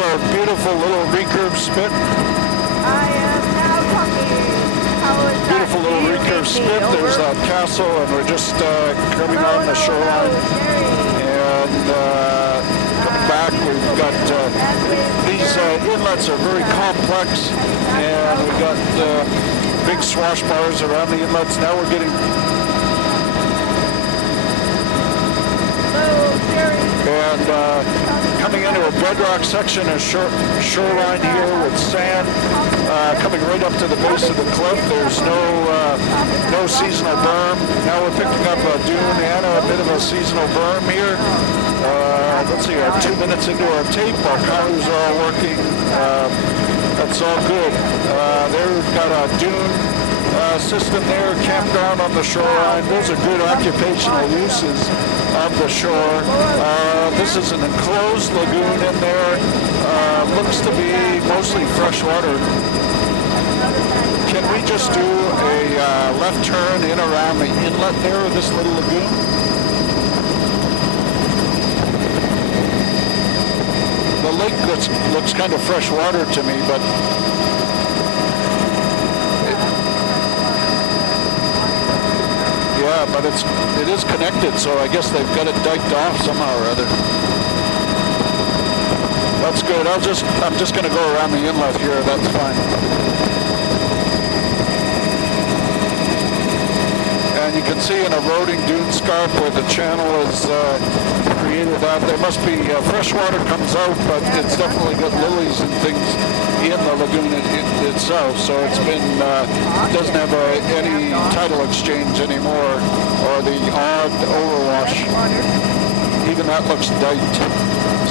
our beautiful little recurve spit. I am now talking. How is that? Beautiful little recurve spit. There's that castle, and we're just coming on the shoreline. And coming back, we've got these inlets are very complex, and we've got big swash bars around the inlets. Now we're getting coming into a bedrock section of shoreline here with sand coming right up to the base of the cliff. There's no seasonal berm. Now we're picking up a dune and a bit of a seasonal berm here. Let's see, 2 minutes into our tape, our collars are all working. That's all good. There we've got a dune system there, campground on the shoreline. Those are good occupational uses of the shore. This is an enclosed lagoon in there. Looks to be mostly fresh water. Can we just do a left turn in around the inlet there of this little lagoon? The lake looks kind of fresh water to me, but yeah, but it is connected, so I guess they've got it diked off somehow or other. That's good. I'm just going to go around the inlet here. That's fine. And you can see an eroding dune scarp where the channel is created out. There must be fresh water comes out, but it's definitely got lilies and things in the lagoon itself, so it's been doesn't have any tidal exchange anymore, or the odd overwash. Even that looks diked.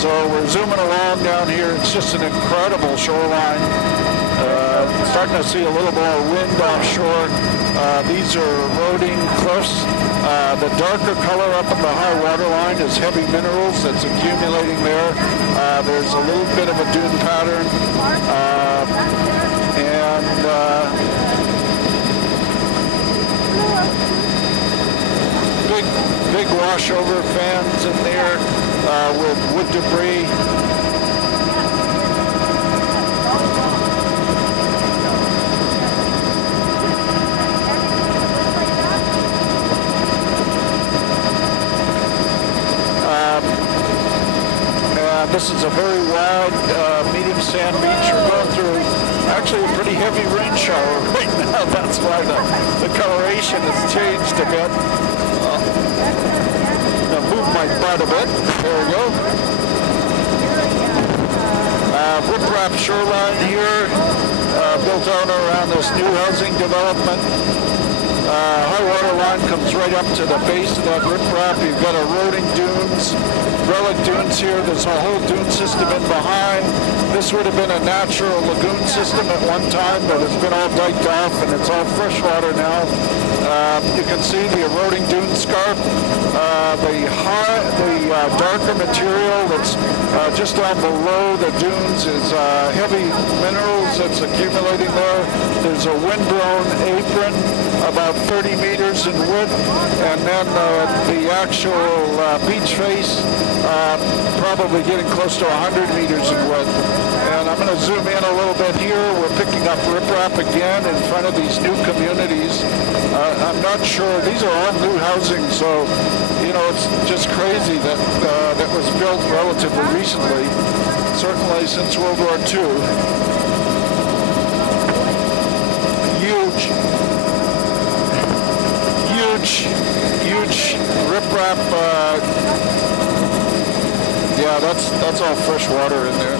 So we're zooming along down here. It's just an incredible shoreline. Starting to see a little more wind offshore. These are eroding cliffs. The darker color up at the high water line is heavy minerals that's accumulating there. There's a little bit of a dune pattern. Big washover fans in there with wood debris. This is a very wide, medium sand beach. We're going through actually a pretty heavy rain shower right now. That's why the coloration has changed a bit. Now move my butt a bit. There we go. Riprap shoreline here, built out around this new housing development. High water line comes right up to the base of that riprap. You've got eroding dunes, relic dunes here. There's a whole dune system in behind. This would have been a natural lagoon system at one time, but it's been all diked off and it's all fresh water now. You can see the eroding dune scarp. The darker material that's just down below the dunes is heavy minerals that's accumulating there. There's a wind-blown apron about 30 meters in width, and then the actual beach face probably getting close to 100 meters in width. And I'm going to zoom in a little bit here. We're picking up riprap again in front of these new communities. I'm not sure. These are all new housing, so you know it's just crazy that that was built relatively recently, certainly since World War II. Huge riprap. Yeah, that's all fresh water in there.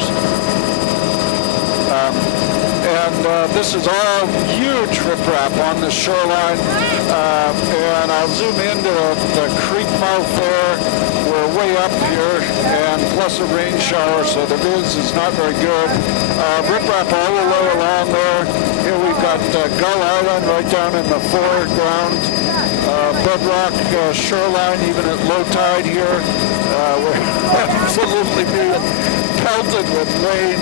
And this is all huge riprap on the shoreline. And I'll zoom into the creek mouth there. We're way up here, and plus a rain shower, so the viz is not very good. Riprap all the way along there. Here we've got Gull Island right down in the foreground. Bedrock shoreline, even at low tide here. We're absolutely being pelted with rain.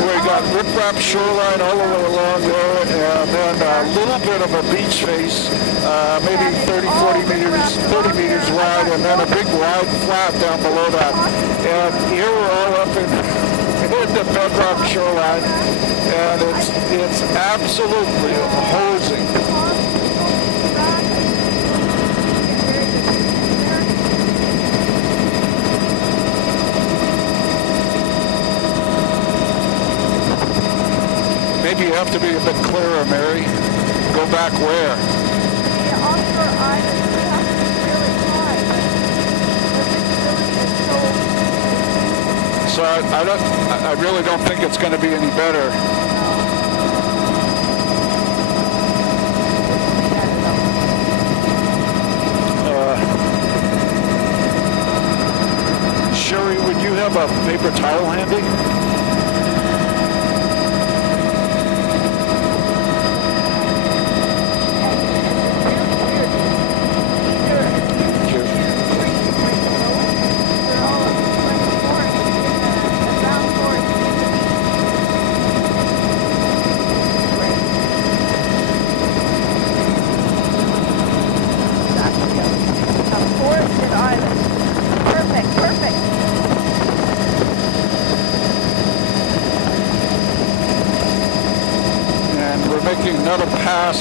We got riprap shoreline all the way along there, and then a little bit of a beach face, maybe 30 meters wide, and then a big wide flat down below that. And here we're all up in the bedrock shoreline, and it's absolutely hosing. Maybe you have to be a bit clearer, Mary. Go back where? The offshore island has to be really high, but the visibility is so... So I really don't think it's going to be any better. Sherry, would you have a paper towel handy? Another pass.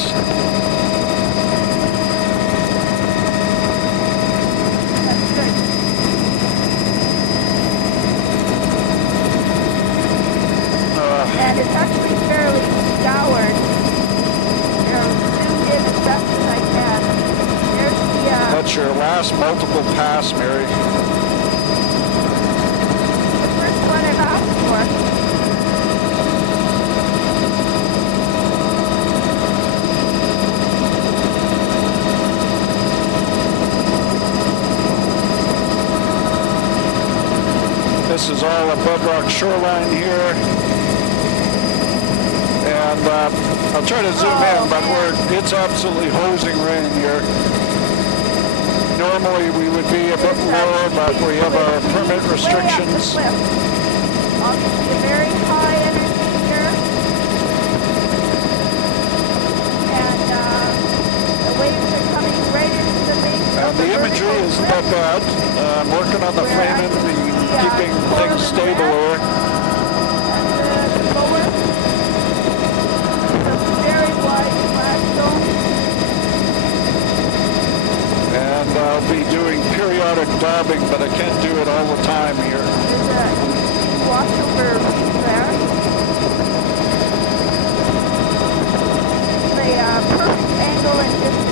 That's good. And it's actually fairly scoured. Zoomed in as best as I can. There's the... That's your last multiple pass, Mary. The first one I've asked for. This is all a bedrock shoreline here, and I'll try to zoom in, but it's absolutely hosing rain here. Normally we would be a bit lower, but we have our permit restrictions. Obviously a very high energy here, and the waves are coming right into the base. And the imagery is not bad. I'm working on the framing, keeping things stable here. And the lower, it's a very wide flat zone. And I'll be doing periodic daubing, but I can't do it all the time here. There's a washover there. The perfect angle and distance.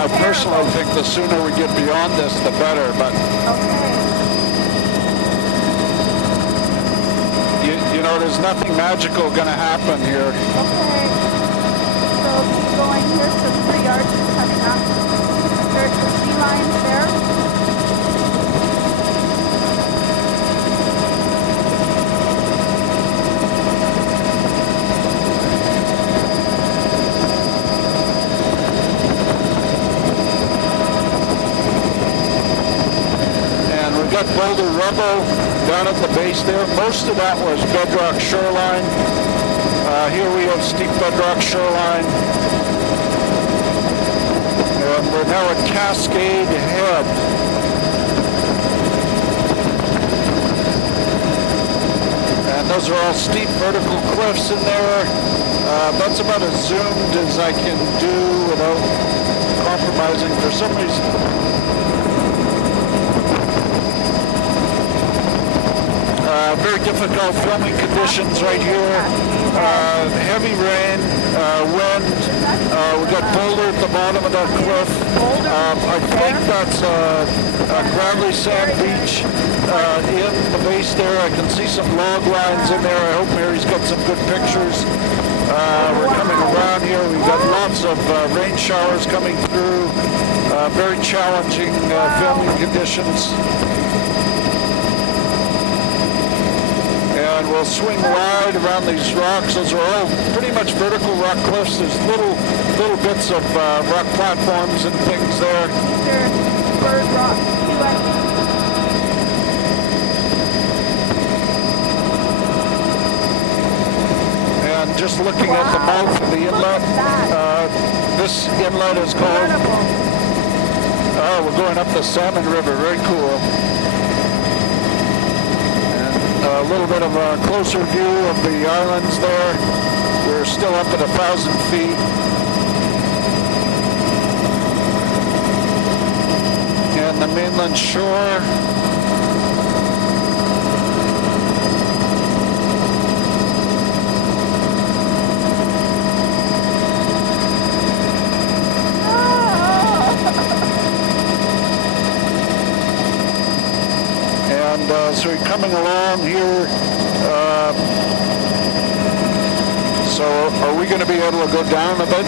I personally think the sooner we get beyond this, the better, but you know, there's nothing magical going to happen here. Okay. So keep going. Here's the 3 arches coming up. There's the sea lines there. Boulder rubble down at the base there. Most of that was bedrock shoreline. Here we have steep bedrock shoreline. And we're now at Cascade Head. And those are all steep vertical cliffs in there. That's about as zoomed as I can do without compromising. For some reason, very difficult filming conditions right here. Heavy rain, wind. We got boulder at the bottom of that cliff. I think that's a gravelly sand beach in the base there. I can see some log lines in there. I hope Mary's got some good pictures. We're coming around here. We've got lots of rain showers coming through. Very challenging filming conditions. And we'll swing wide around these rocks. Those are all pretty much vertical rock cliffs. There's little bits of rock platforms and things there. Bird rock. And just looking at the mouth of the inlet, this inlet is called, we're going up the Salmon River, very cool. And a little bit of a closer view of the islands there. We're still up at 1,000 feet. And the mainland shore. So we're coming along here. So are we going to be able to go down a bit?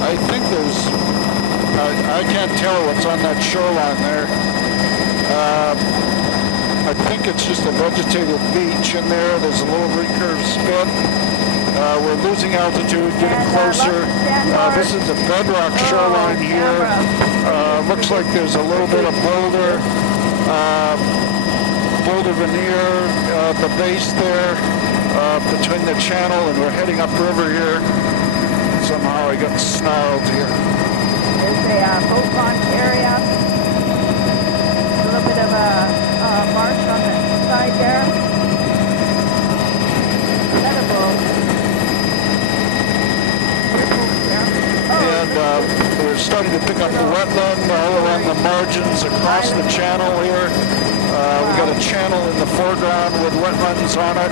I think there's, I can't tell what's on that shoreline there. I think it's just a vegetated beach in there. There's a little recurved spit. We're losing altitude, getting closer. This is a bedrock shoreline here. Looks like there's a little bit of boulder veneer at the base there between the channel, and we're heading upriver here. Somehow I got snarled here. There's a boat launch area. A little bit of a marsh on the side there. And we're starting to pick up the wetland all along the margins across the channel here. We've got a channel in the foreground with wetlands on it.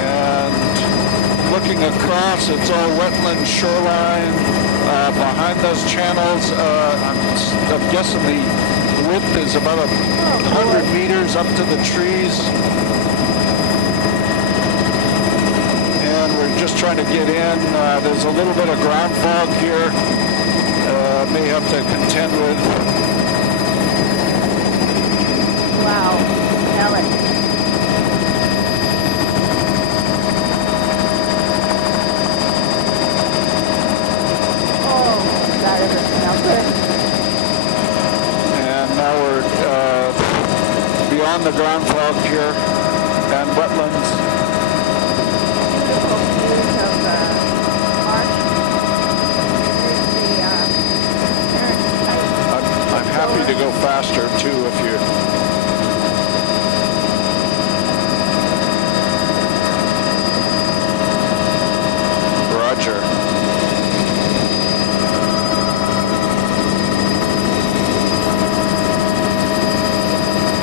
And looking across, it's all wetland shoreline. Behind those channels, I'm guessing the width is about 100 meters up to the trees. Just trying to get in. There's a little bit of ground fog here. May have to contend with. Wow, smell it. Oh, that doesn't smell good. And now we're beyond the ground fog here and wetlands. Happy to go faster too if you. Roger.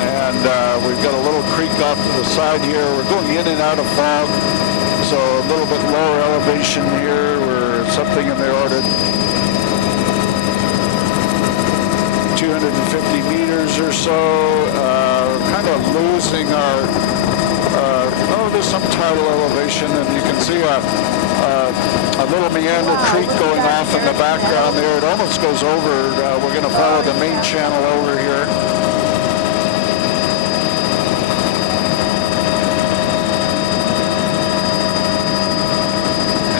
And we've got a little creek off to the side here. We're going in and out of fog, so a little bit lower elevation here. We're something in the order 250 meters or so. Kind of losing our, there's some tidal elevation, and you can see a little meander creek going off in the background there. It almost goes over. We're going to follow the main channel over here.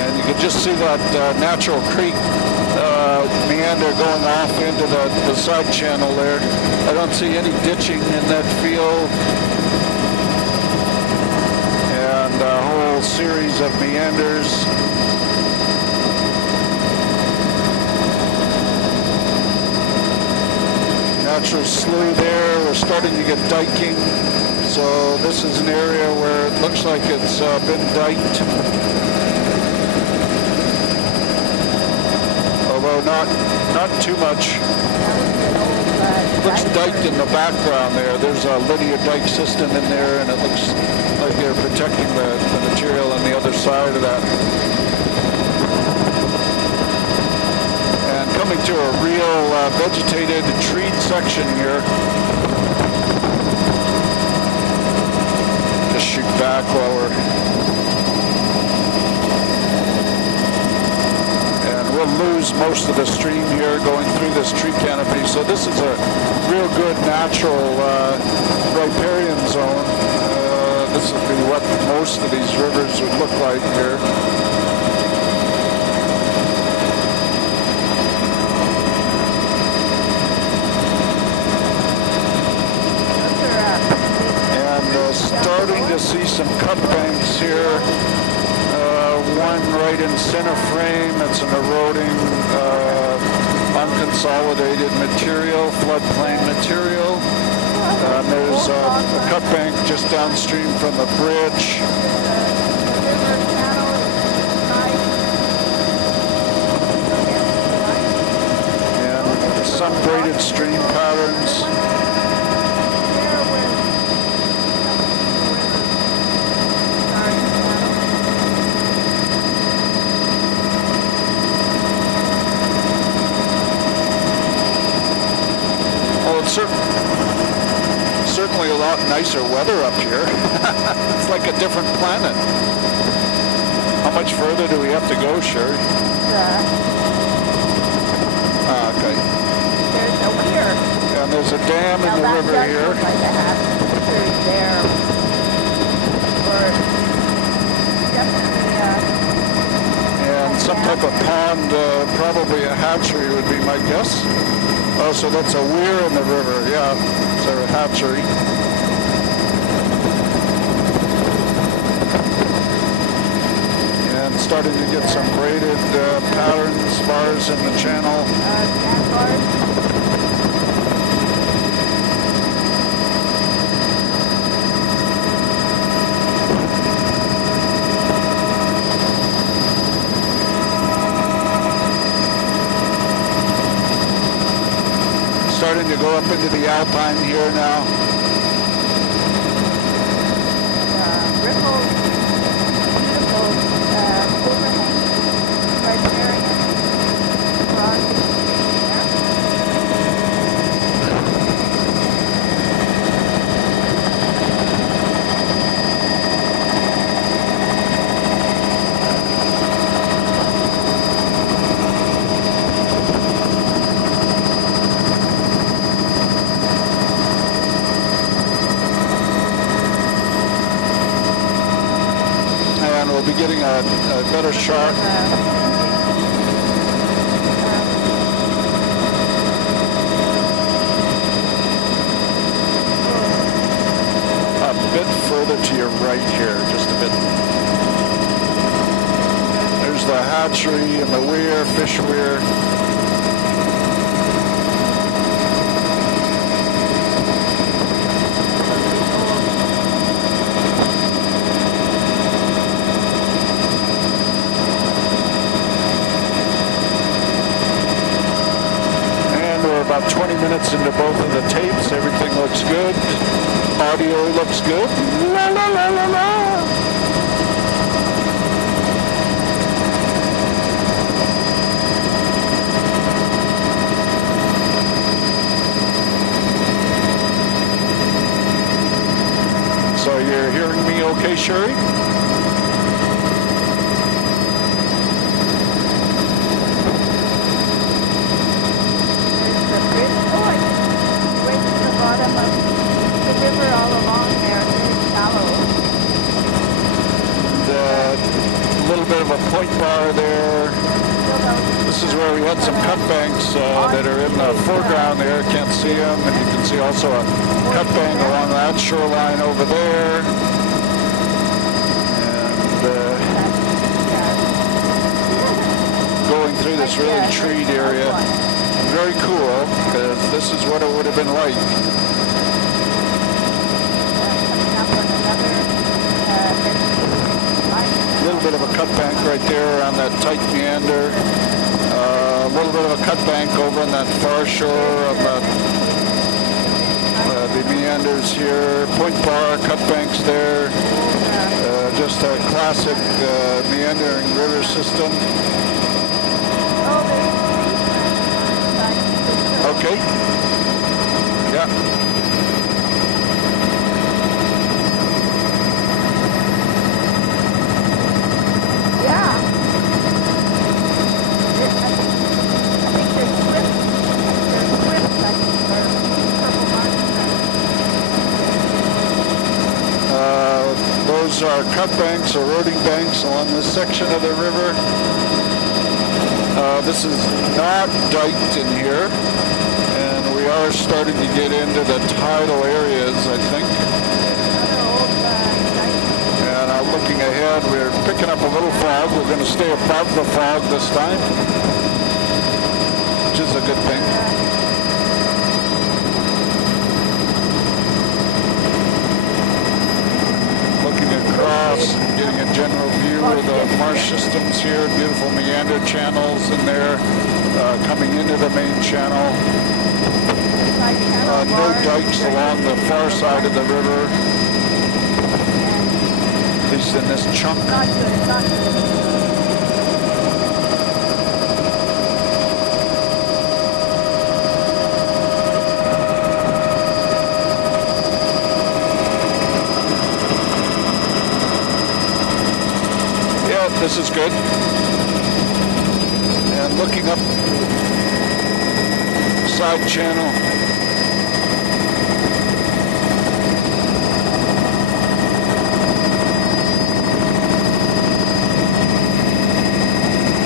And you can just see that natural creek meander going off into the side channel there. I don't see any ditching in that field. And a whole series of meanders. Natural slough there. We're starting to get diking. So this is an area where it looks like it's been diked. Although not not too much. Looks diked in the background there. There's a linear dike system in there, and it looks like they're protecting the material on the other side of that. And coming to a real vegetated, treed section here. Just shoot back while we're... We'll lose most of the stream here going through this tree canopy. So this is a real good natural riparian zone. This would be what most of these rivers would look like here. And starting to see some cut banks here. One right in center frame, it's an eroding, unconsolidated material, floodplain material. There's a cut bank just downstream from the bridge. And some braided stream patterns. Certainly a lot nicer weather up here. It's like a different planet. How much further do we have to go, Sherry? Okay. There's a weir. And there's a dam in the river here. Like I have pictures there. Or definitely, and some type of pond, probably a hatchery would be my guess. Oh, so that's a weir in the river, yeah. It's a hatchery. And starting to get some braided patterns, bars in the channel. Sandbars. Starting to go up into the alpine here now. Ripples, beautiful overhang, riparian, across getting a better shot. A bit further to your right here, just a bit. There's the hatchery and the weir, fish weir. About 20 minutes into both of the tapes. Everything looks good. Audio looks good. La la la la la. So you're hearing me okay, Sherry? Point bar there. This is where we had some cut banks that are in the foreground there. Can't see them. And you can see also a cut bank along that shoreline over there. And going through this really treed area. Very cool, because this is what it would have been like. A little bit of a cut bank right there around that tight meander. A little bit of a cut bank over on that far shore of the meanders here. Point bar, cut banks there. Just a classic meandering river system. Okay. Yeah. Those are cut banks, eroding banks along this section of the river. This is not diked in here, and we are starting to get into the tidal areas, I think. And looking ahead, we're picking up a little fog. We're going to stay above the fog this time, which is a good thing. Getting a general view of the marsh systems here, beautiful meander channels in there, coming into the main channel. No dikes along the far side of the river, at least in this chunk. Not good, not good. This is good. And looking up side channel.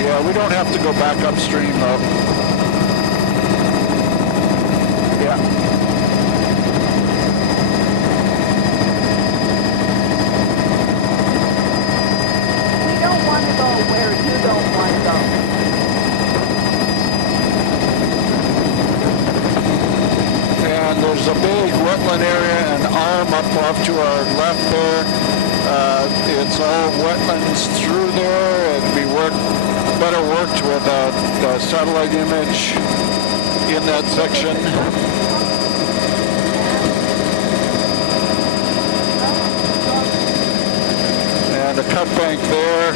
Yeah, we don't have to go back upstream though. Yeah. Where you don't want to go. And there's a big wetland area, an arm up off to our left there. It's all wetlands through there, and we better worked with a satellite image in that section. And a cut bank there.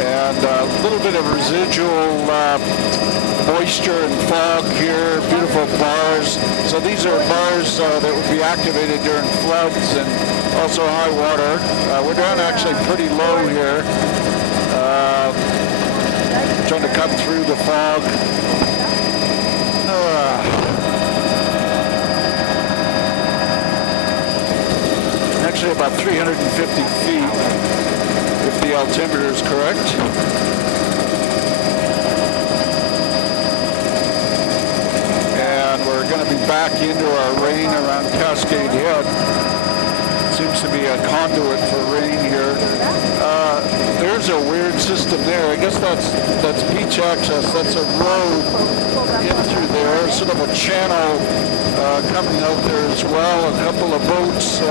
And a little bit of residual moisture and fog here, beautiful bars. So these are bars that would be activated during floods and also high water. We're down actually pretty low here. Trying to cut through the fog. Actually about 350 feet. If the altimeter is correct. And we're going to be back into our rain around Cascade Head. Seems to be a conduit for rain here. There's a weird system there. I guess that's beach access. That's a road in through there, sort of a channel coming out there as well. A couple of boats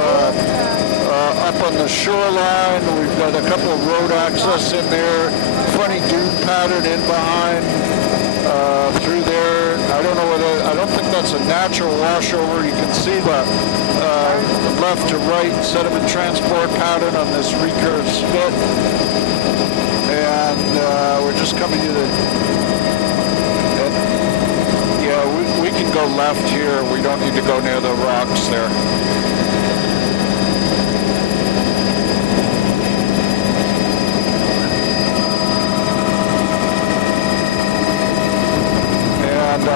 up on the shoreline. We've got a couple of road access in there. Funny dune pattern in behind through there. I don't know whether, I don't think that's a natural washover. You can see the left to right sediment transport pattern on this recurve spit. And we're just coming to the, yeah, we can go left here. We don't need to go near the rocks there.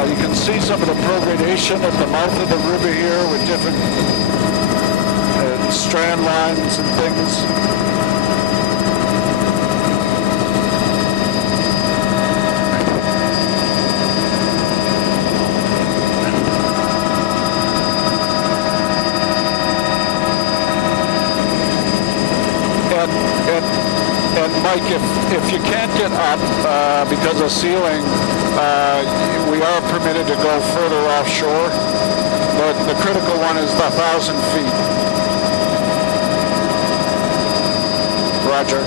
You can see some of the progradation at the mouth of the river here with different strand lines and things. And Mike, if you can't get up because of sealing, we are permitted to go further offshore, but the critical one is the 1,000 feet. Roger.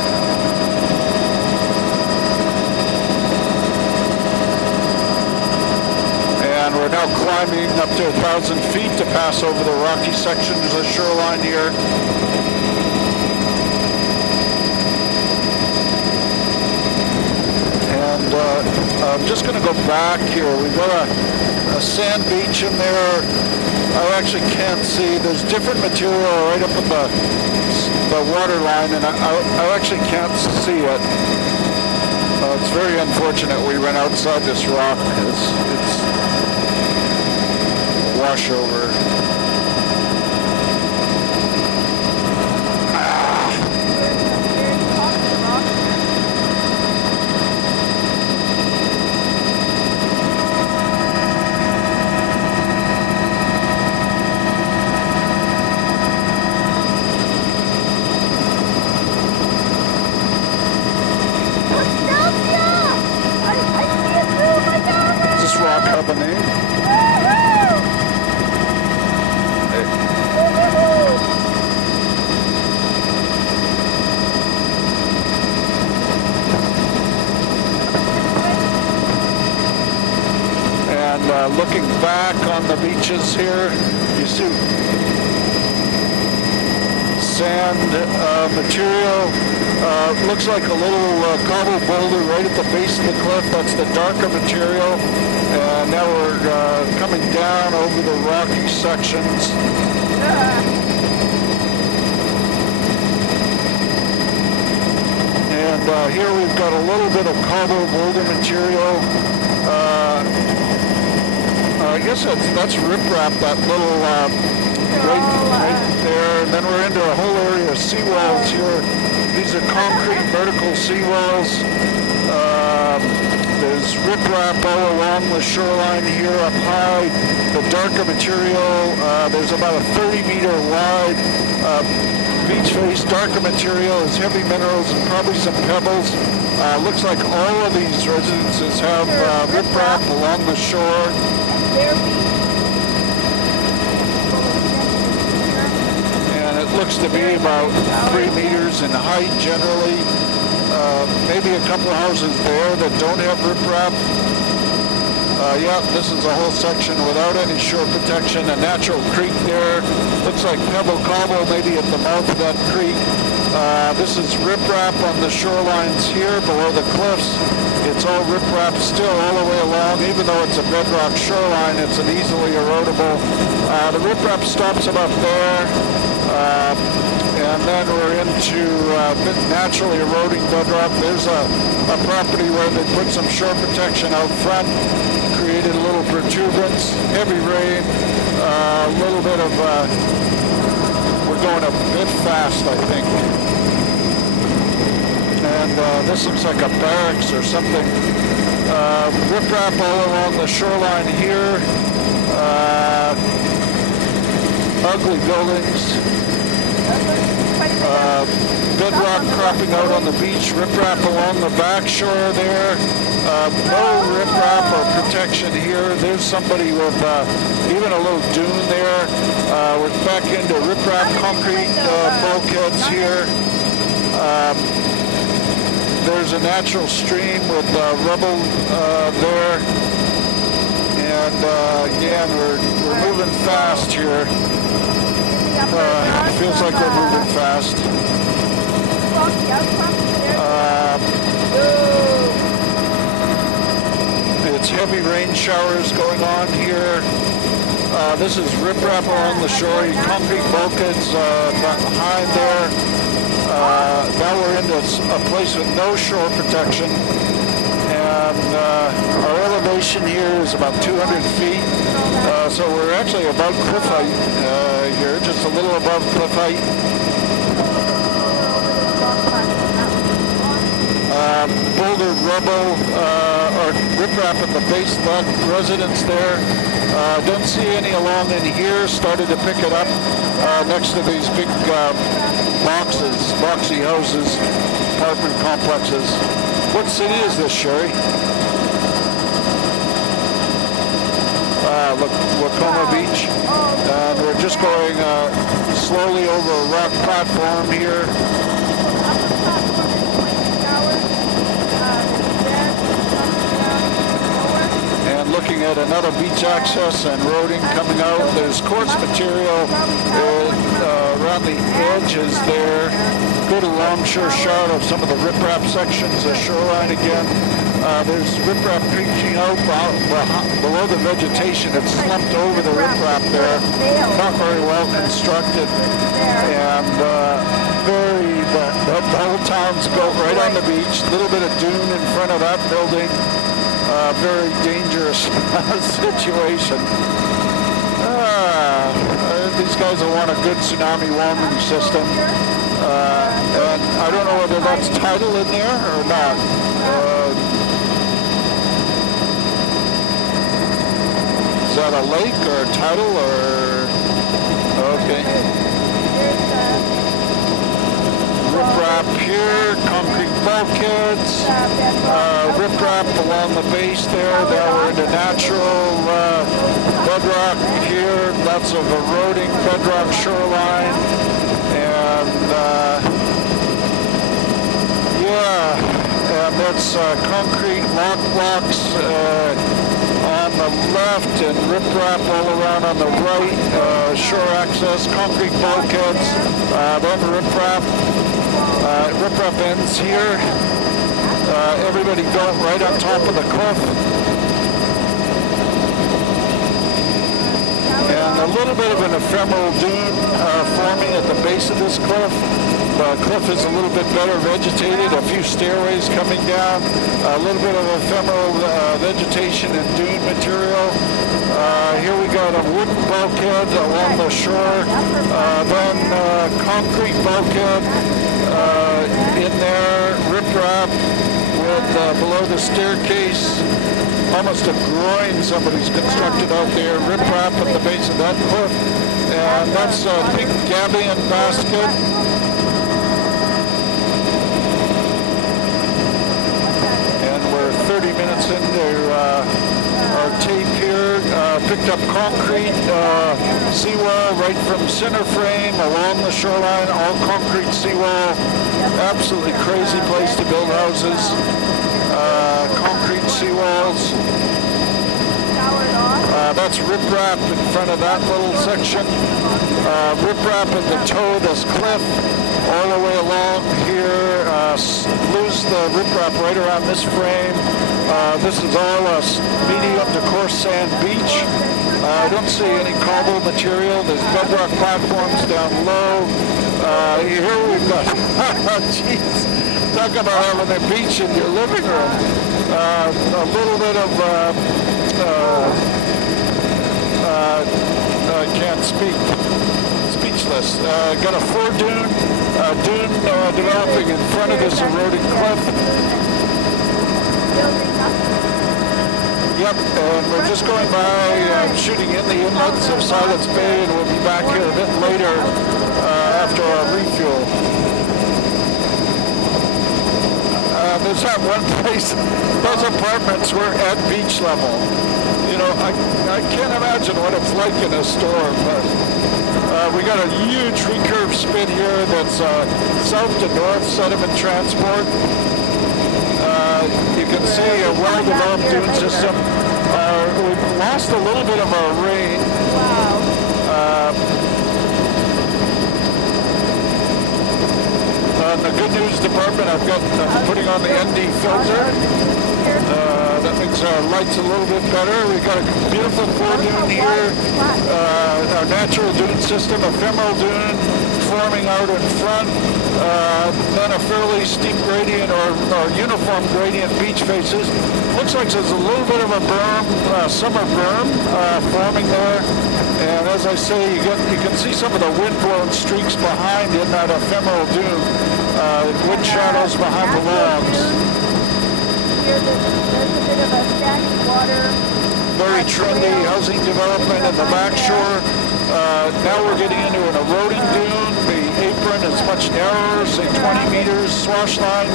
now climbing up to 1,000 feet to pass over the rocky sections of the shoreline here. And I'm just going to go back here. We've got a sand beach in there. I actually can't see. There's different material right up at the water line, and I actually can't see it. It's very unfortunate we went outside this rock. It's washover. Looking back on the beaches here, you see sand material. Looks like a little cobble boulder right at the base of the cliff. That's the darker material. And now we're coming down over the rocky sections. And here we've got a little bit of cobble boulder material. I guess that's riprap, that little right there. And then we're into a whole area of seawalls here. These are concrete vertical seawalls. There's riprap all along the shoreline here up high. The darker material, there's about a 30-meter wide beach face. Darker material is heavy minerals and probably some pebbles. Looks like all of these residences have riprap along the shore. And it looks to be about 3 meters in height generally. Maybe a couple of houses there that don't have riprap. Yeah, this is a whole section without any shore protection. A natural creek there. Looks like pebble cobble maybe at the mouth of that creek. This is riprap on the shorelines here below the cliffs. It's all riprap still all the way along. Even though it's a bedrock shoreline, it's an easily erodible. The riprap stops about there. And then we're into naturally eroding bedrock. There's a property where they put some shore protection out front, created a little protuberance, heavy rain, a little bit of, we're going a bit fast, I think. And this looks like a barracks or something. Riprap all along the shoreline here. Ugly buildings. Bedrock cropping out on the beach, riprap along the back shore there. No riprap or protection here. There's somebody with even a little dune there. We're back into riprap concrete bulkheads here. There's a natural stream with rubble there. And again, we're moving fast here. Feels like we're moving fast. It's heavy rain showers going on here. This is riprap along the shore, concrete bulkheads behind there. Now we're into a place with no shore protection. And our elevation here is about 200 feet. So we're actually about cliff height here, just a little above cliff height. Boulder rubble or riprap at the base of that residence there. Don't see any along in here. Started to pick it up next to these big boxy houses, apartment complexes. What city is this, Sherry? Lacoma Beach. And we're just going slowly over a rock platform here. And looking at another beach access and roading coming out. There's coarse material around the edges there. Good longshore shot of some of the riprap sections, the shoreline again. There's riprap creeping out below the vegetation. It's slumped over the riprap there. Not very well constructed. And the whole town's built right on the beach. A little bit of dune in front of that building. Very dangerous situation. These guys will want a good tsunami warning system. And I don't know whether that's tidal in there or not. Is that a lake or a tidal or? Okay. Riprap here, concrete bulkheads, riprap along the base there. Now we're into natural bedrock here, lots of eroding bedrock shoreline, and and that's concrete lock blocks on the left and riprap all around on the right, shore access, concrete bulkheads, then riprap ends here. Everybody built right on top of the cliff. And a little bit of an ephemeral dune forming at the base of this cliff. The cliff is a little bit better vegetated, a few stairways coming down, a little bit of ephemeral vegetation and dune material. Here we got a wooden bulkhead along the shore, then concrete bulkhead in there, riprap with below the staircase, almost a groin somebody's constructed out there, riprap at the base of that cliff, and that's a big gabion basket. And we're 30 minutes into our tape here. Picked up concrete seawall right from center frame along the shoreline, all concrete seawall. Absolutely crazy place to build houses. Concrete seawalls. That's riprap in front of that little section. Riprap at the toe of this cliff all the way along here. Lose the riprap right around this frame. This is all a medium to coarse sand beach. I don't see any cobble material. There's bedrock platforms down low. Here we've got, jeez, talk about having a beach in your living room. A little bit of, I can't speak, speechless. Got a dune developing in front of this eroding cliff. Yep, and we're just going by, shooting in the inlets of Silence Bay, and we'll be back here a bit later after our refuel. There's that one place, those apartments were at beach level. You know, I can't imagine what it's like in a storm, but we got a huge recurve spit here that's south to north sediment transport. You can see a well-developed dune system. We've lost a little bit of our rain. Wow. The good news department, I'm putting on the ND filter. That makes our lights a little bit better. We've got a beautiful foredune here. Our natural dune system, ephemeral dune forming out in front. Then a fairly steep gradient or uniform gradient beach faces. Looks like there's a little bit of a berm, summer berm forming there. And as I say, you can see some of the wind-blown streaks behind in that ephemeral dune. Wind shadows behind the logs. There's a bit of a standing water. Very trendy housing development in the back shore. Now we're getting into an eroding dune. The apron is much narrower, say 20 meters, swash line,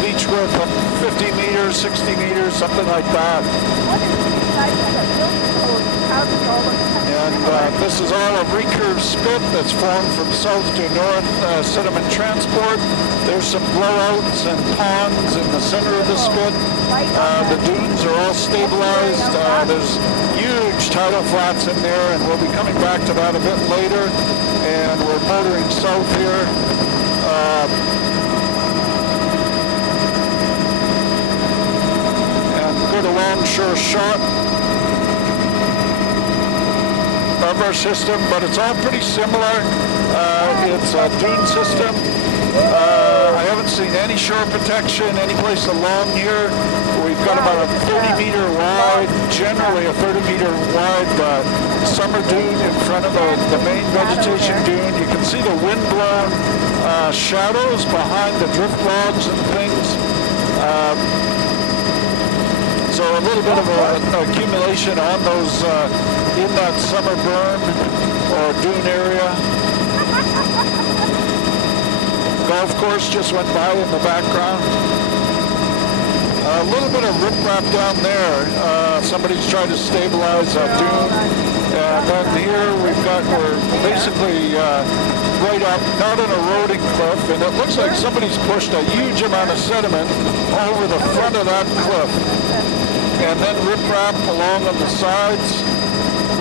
beach width of 50 meters, 60 meters, something like that. What is these guys have a building code? How does all of them? Yeah, And this is all a recurve spit that's formed from south to north sediment transport. There's some blowouts and ponds in the center of the spit. The dunes are all stabilized. There's huge tidal flats in there, and we'll be coming back to that a bit later. And we're motoring south here. And good alongshore shot of our system, but it's all pretty similar. It's a dune system. I haven't seen any shore protection any place along here. We've got about a 30-meter wide, generally a 30-meter wide summer dune in front of the main vegetation dune. You can see the wind-blown shadows behind the drift logs and things. So a little bit of an accumulation on those in that summer berm or dune area. Golf course just went by in the background. A little bit of riprap down there. Somebody's trying to stabilize that dune. And then here we're basically right up, not an eroding cliff, and it looks like somebody's pushed a huge amount of sediment over the front of that cliff. And then riprap along on the sides.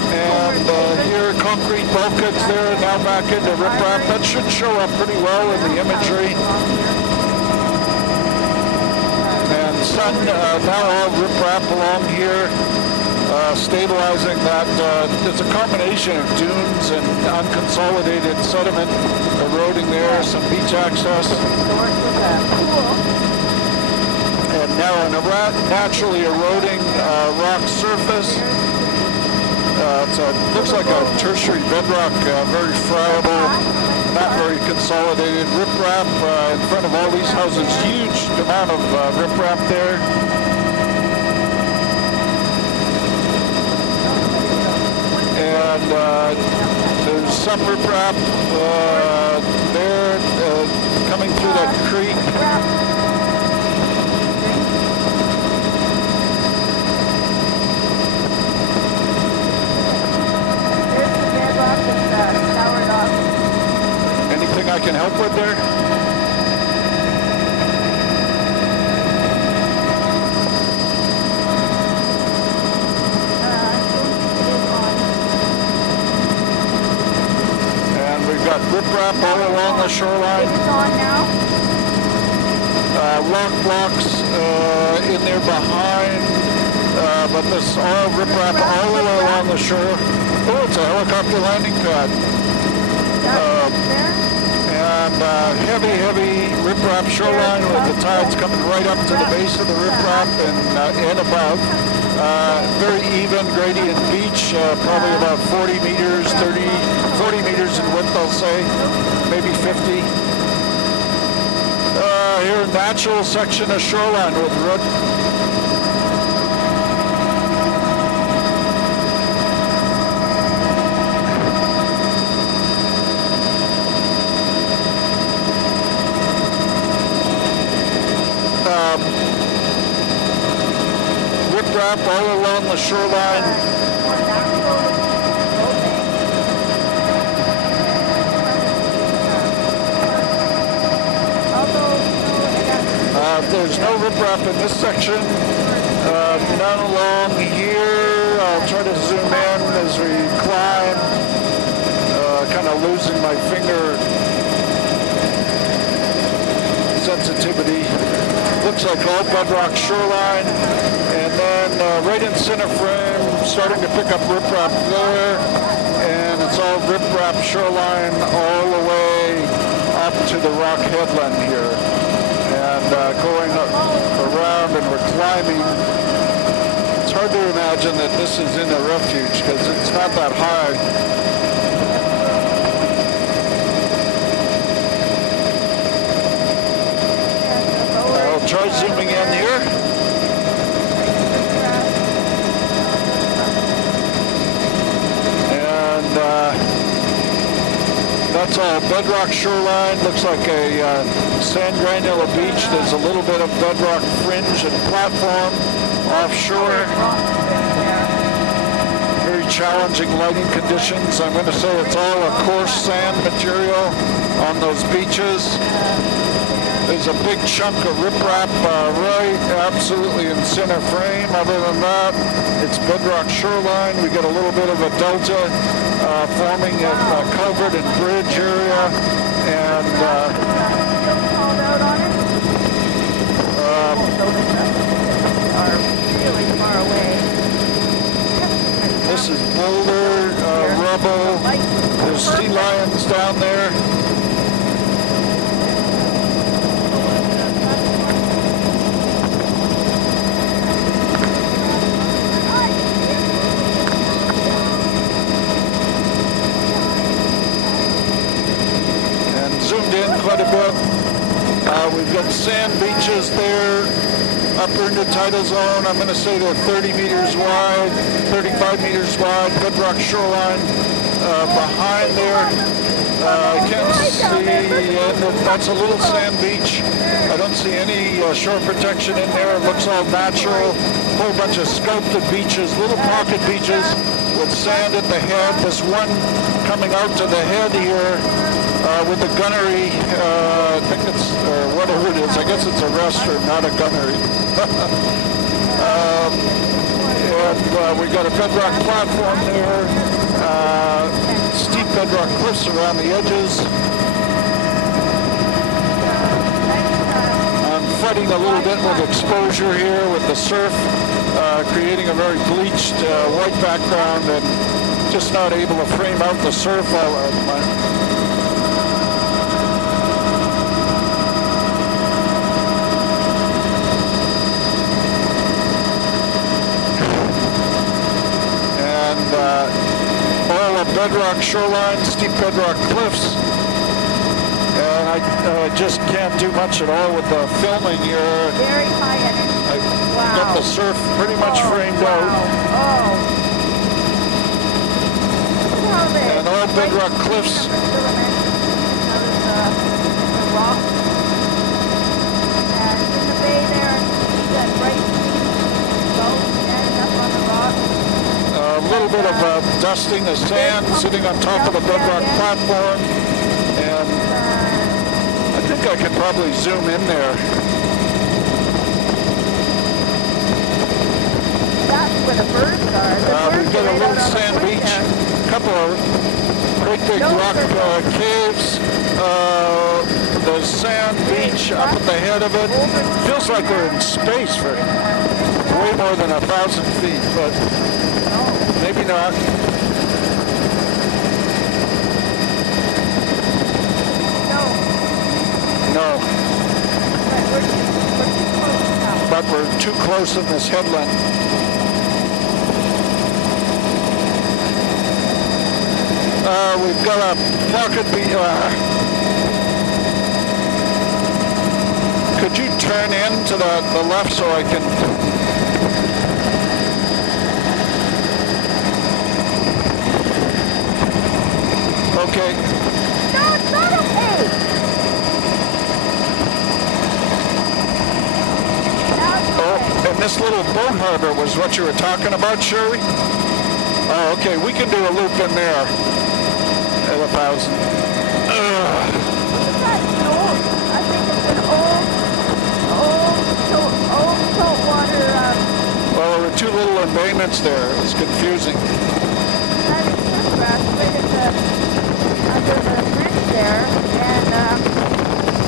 And here, concrete bulkheads there, now back into riprap. That should show up pretty well in the imagery. And sun, now all riprap along here, stabilizing that. It's a combination of dunes and unconsolidated sediment eroding there, some beach access. And now on a naturally eroding rock surface. It looks like a tertiary bedrock, very friable, not very consolidated. Riprap in front of all these houses, huge amount of riprap there. And there's some riprap there coming through that creek. Anything I can help with there? And we've got riprap all along the shoreline. It's on now. Rock blocks in there behind, but this all riprap all the way along the shore. Oh, it's a helicopter landing pad. And heavy riprap shoreline with the tides coming right up to the base of the riprap and above. Very even gradient beach, probably about 40 meters, 40 meters in width, I'll say, maybe 50. Here, natural section of shoreline with road. Riprap all along the shoreline. There's no riprap in this section. None along here. I'll try to zoom in as we climb. Kind of losing my finger sensitivity. Looks like all bedrock shoreline. And then right in center frame, starting to pick up riprap there. And it's all riprap shoreline all the way up to the rock headland here. And going around and we're climbing. It's hard to imagine that this is in a refuge because it's not that high. I'll try zooming in here. And that's all bedrock shoreline. Looks like a sand granule beach. There's a little bit of bedrock fringe and platform offshore. Very challenging lighting conditions. I'm going to say it's all a coarse sand material on those beaches. There's a big chunk of riprap right absolutely in center frame. Other than that, it's bedrock shoreline. We got a little bit of a delta forming a culvert and bridge area. And this is boulder, rubble. There's sea lions down there. Zoomed in quite a bit. We've got sand beaches there, upper into tidal zone. I'm going to say they're 30 meters wide, 35 meters wide, bedrock shoreline behind there. I can't see, and that's a little sand beach. I don't see any shore protection in there. It looks all natural. A whole bunch of sculpted beaches, little pocket beaches with sand at the head. This one coming out to the head here. With the gunnery, I think it's, whatever it is, I guess it's a restroom, not a gunnery. And we got a bedrock platform there, steep bedrock cliffs around the edges. I'm fighting a little bit with exposure here with the surf, creating a very bleached white background and just not able to frame out the surf all at the moment. Bedrock shoreline, steep bedrock cliffs, and I just can't do much at all with the filming here. Very high energy. I've got the surf pretty much framed out. And all bedrock cliffs. And in the bay there, you got bright boat standing up on the rock. A little bit of dusting of sand sitting on top of the bedrock platform, and I think I can probably zoom in there. That's where the birds are. We've got a little sand beach, a couple of great big rock caves. The sand beach up at the head of it. Feels like we're in space for way more than 1,000 feet, but maybe not. No. But we're too close in this headland. We've got a pocket beach. Could you turn in to the left so I can... Okay. No, it's not okay. Oh, and this little boat harbor was what you were talking about, Shirley? Oh, okay. We can do a loop in there at 1,000. Ugh. What's that old? I think it's an old saltwater. Well, there were two little embayments there. It was confusing. That is surf grass right under the bridge there, and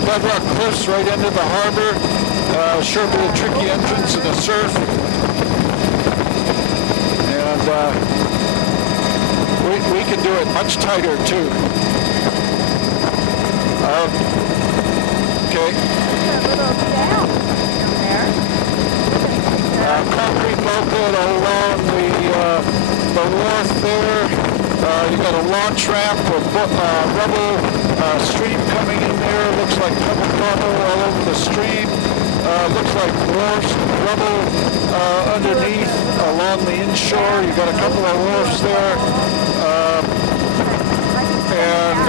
bedrock cliffs right into the harbor. Sure be a tricky entrance in the surf. And we can do it much tighter too. Okay. a little down there. Concrete bulkhead along the wharf there. You got a launch ramp with rubble stream coming in there. Looks like pebble rubble all over the stream. Looks like wharfs, rubble underneath along the inshore. You got a couple of wharfs there, and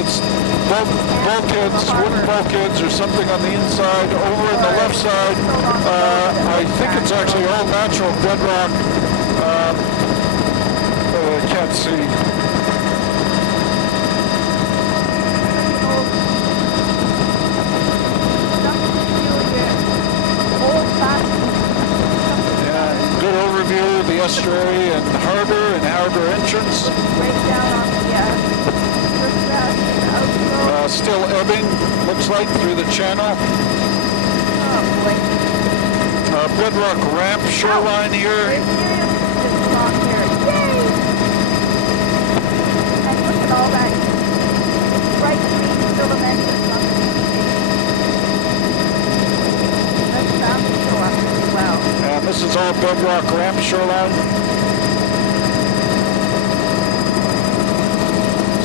it's bulkheads, wooden bulkheads or something on the inside. Over in the left side, I think it's actually all natural bedrock. Let's see. Yeah, good overview of the estuary and harbor entrance. Right down on the still ebbing, looks like, through the channel. Oh boy. Bedrock ramp shoreline here. Along here. Yay! And look at all that bright green filaments on the beach. That's bound to show up really well. And this is all bedrock ramp shoreline.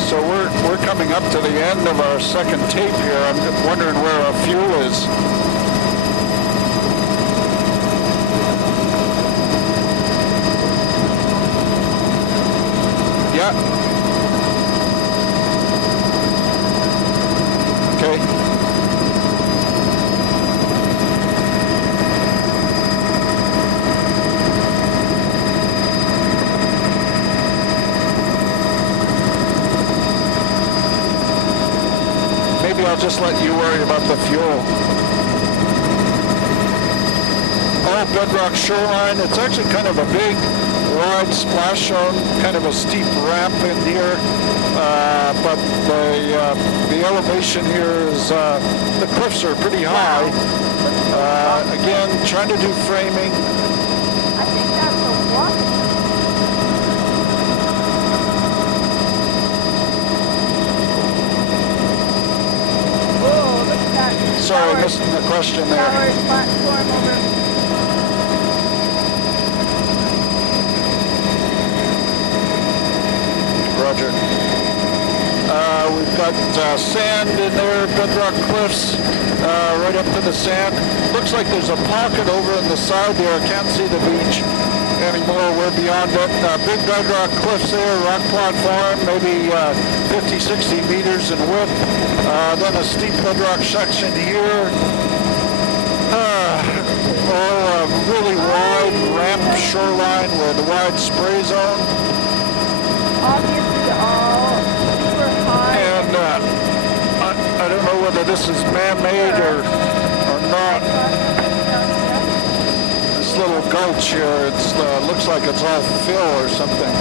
So we're coming up to the end of our second tape here. I'm wondering where our fuel is. Yeah. Okay. I'll just let you worry about the fuel. All bedrock shoreline. It's actually kind of a big, wide splash zone, kind of a steep ramp in here. But the elevation here is, the cliffs are pretty high. Again, trying to do framing. I think that's a walk. Sorry, missing the question there. Tower platform over. Roger. We've got sand in there, bedrock cliffs, right up to the sand. Looks like there's a pocket over on the side there. I can't see the beach anymore. We're beyond it. Big bedrock cliffs there, rock platform, maybe 50, 60 meters in width. Then a steep bedrock section here. A really wide ramp shoreline with a wide spray zone. Obviously all super high. And I don't know whether this is man-made or not. This little gulch here, it looks like it's all fill or something.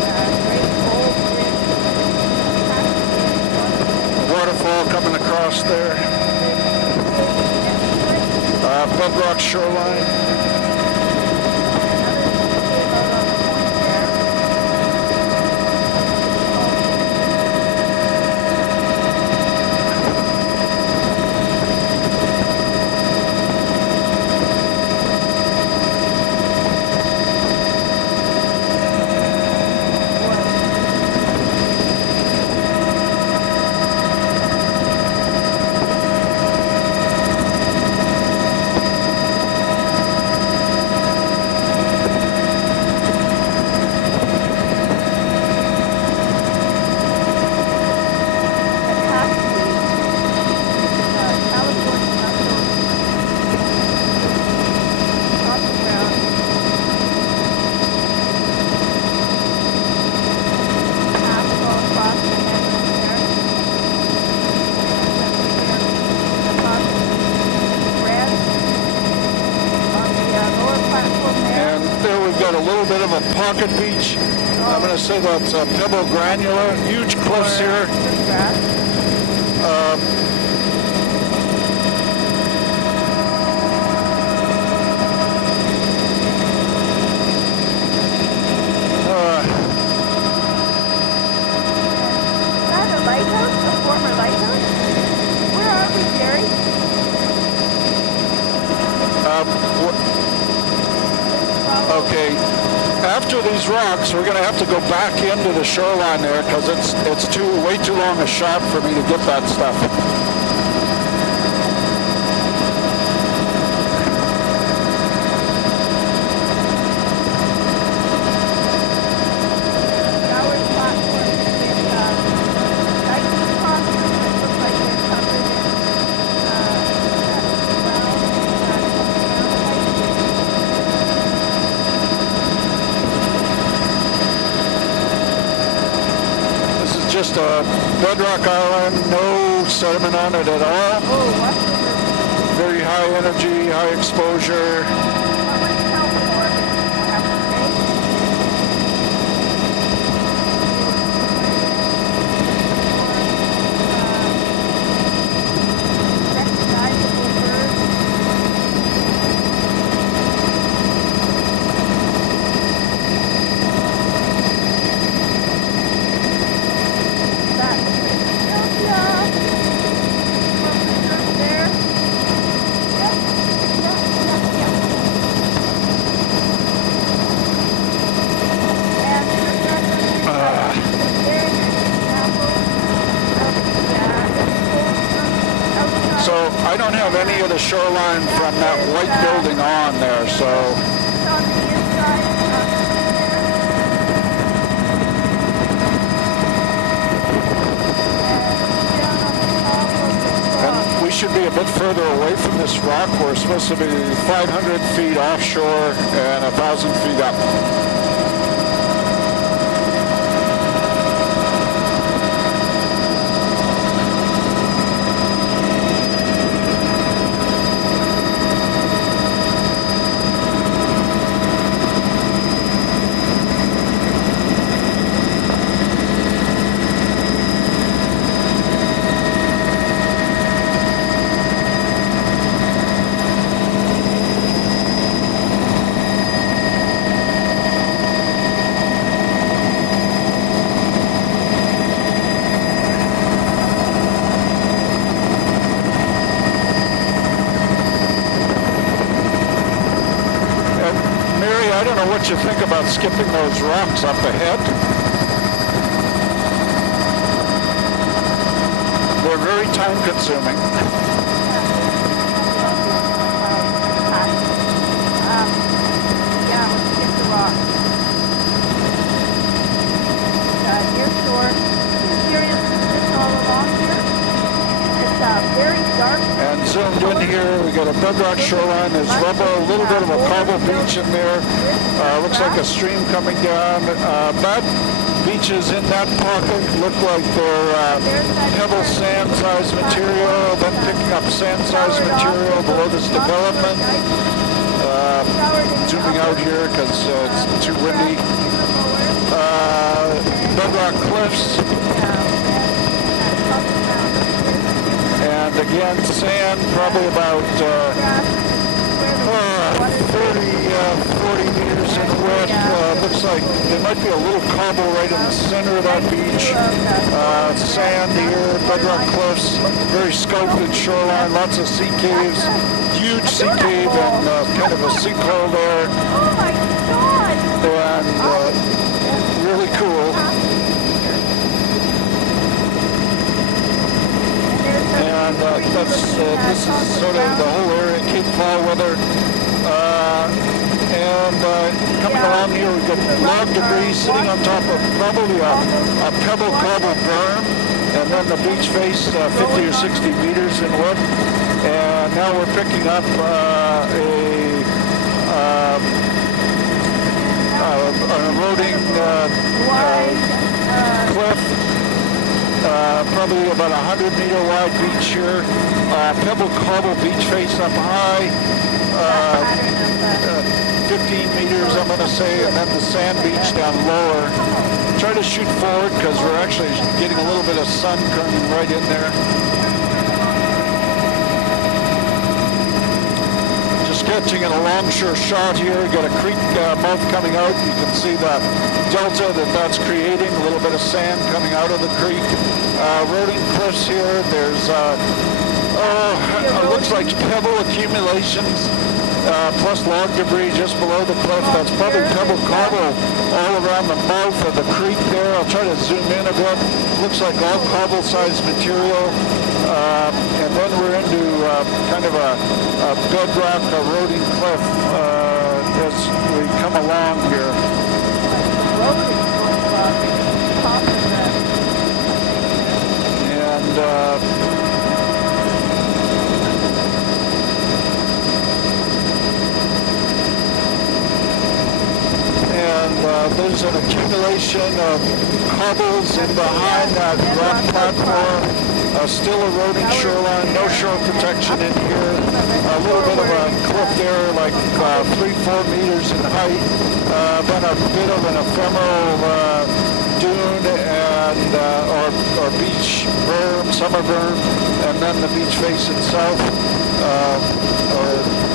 Waterfall coming across there. Bedrock shoreline. Pocket beach. I'm going to say that's pebble granular. Huge cliffs here. Is that a lighthouse? A former lighthouse? Where are we, Jerry? Okay. After these rocks, we're going to have to go back into the shoreline there because it's way too long a shot for me to get that stuff. just a bedrock island, no sediment on it at all. Oh, what's the river? Very high energy, high exposure. What would you help for? I have to recognizable birds. That there. So I don't have any of the shoreline from that white building on there, so On the inside, and we should be a bit further away from this rock. We're supposed to be 500 feet offshore and 1,000 feet up. I don't know what you think about skipping those rocks up ahead. They're very time consuming. Yeah, let's skip the rock. Near shore. Experiences this all along here. It's very dark. And zoomed in here, we got a bedrock shoreline. There's rubber, a little bit of a cobble beach in there. Looks like a stream coming down. That beaches in that pocket look like they're pebble sand size material, then picking up sand size material below this development. Zooming out here because it's too windy. Bedrock cliffs. And again, sand, probably about 40 meters in width. Looks like there might be a little cobble right in the center of that beach. Sand here, bedrock cliffs, very sculpted shoreline, lots of sea caves, huge sea cave and kind of a sinkhole there. Oh my God! And really cool. And this is sort of the whole area, Cape Fall weather. Coming along here, we've got log debris sitting on top of probably a pebble cobble berm, and then the beach face 50 or 60 meters in width. And now we're picking up an eroding cliff. Probably about 100-meter wide beach here. Pebble cobble beach face up high. 15 meters, I'm going to say, and then the sand beach down lower. Try to shoot forward because we're actually getting a little bit of sun coming right in there. Just sketching an alongshore shot here. Got a creek mouth coming out. You can see the delta that's creating, a little bit of sand coming out of the creek. Eroding cliffs here. There's looks like pebble accumulations. Plus log debris just below the cliff. That's probably pebble cobble all around the mouth of the creek there. I'll try to zoom in a bit. Looks like all cobble-sized material. And then we're into kind of a bedrock eroding cliff as we come along here. And there's an accumulation of cobbles in behind that rock platform. Still eroding shoreline, no shore protection in here. A little bit of a cliff there, like 3-4 meters in height. Then a bit of an ephemeral dune and or beach berm, summer berm, and then the beach face itself.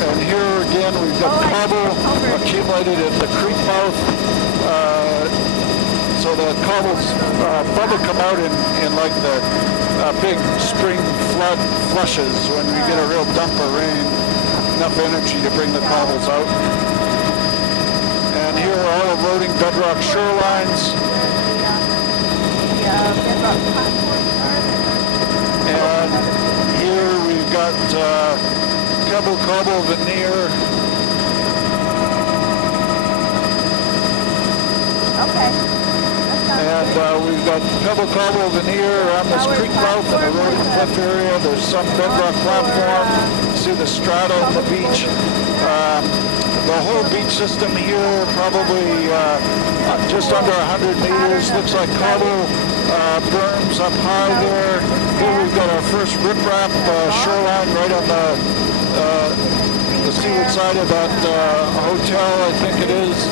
And here again we've got cobble accumulated at the creek mouth. So the cobbles probably come out in like the big spring flood flushes when we get a real dump of rain, enough energy to bring the cobbles out. And here are all eroding bedrock shorelines. And here we've got pebble cobble veneer. Okay. And we've got pebble cobble veneer around this creek mouth and eroding cliff area. There's some bedrock platform. You see the strata on the beach. The whole beach system here, probably just under 100 meters. Looks like cobble berms up high there. Here we've got our first riprap shoreline right on the seaward side of that hotel, I think it is.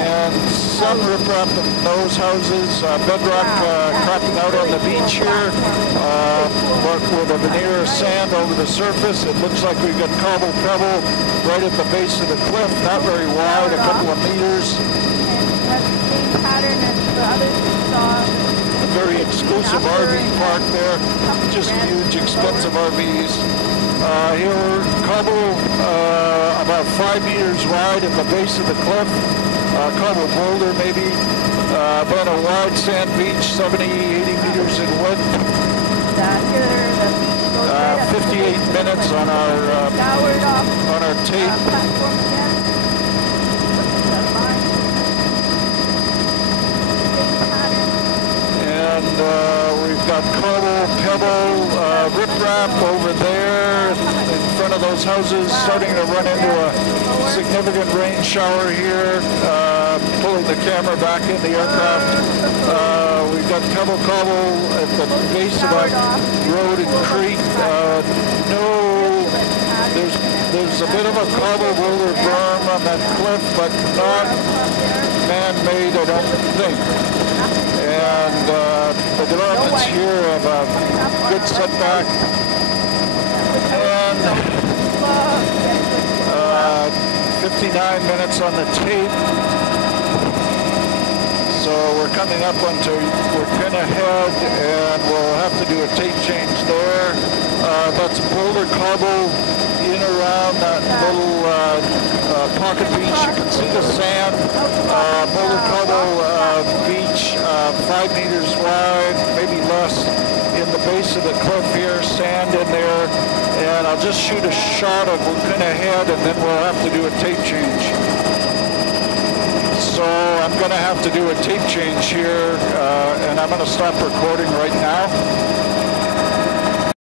And some riprap in those houses, bedrock cracking out on the beach here, with a veneer of sand over the surface. It looks like we've got cobble pebble right at the base of the cliff, not very wide, a couple of meters. A very exclusive RV park there, just huge, expensive RVs. Here, cobble about 5 meters wide at the base of the cliff. Cobble boulder maybe, then a wide sand beach, 70, 80 meters in width. 58 minutes on our tape. And we've got cobble, pebble, riprap over there in front of those houses, starting to run into a significant rain shower here, pulling the camera back in the aircraft. We've got pebble cobble at the base of that road and creek. There's a bit of a cobble boulder berm on that cliff, but not man-made, I don't think. And the developments here have a good setback. And 59 minutes on the tape. So we're coming up onto, we're kind of ahead, and we'll have to do a tape change there. That's boulder cobble in around that little pocket beach. You can see the sand. Boulder cobble beach, 5 meters wide, maybe less, in the base of the cliff here, sand in there. And I'll just shoot a shot of Wakuna Head, and then we'll have to do a tape change. So I'm going to have to do a tape change here, and I'm going to stop recording right now.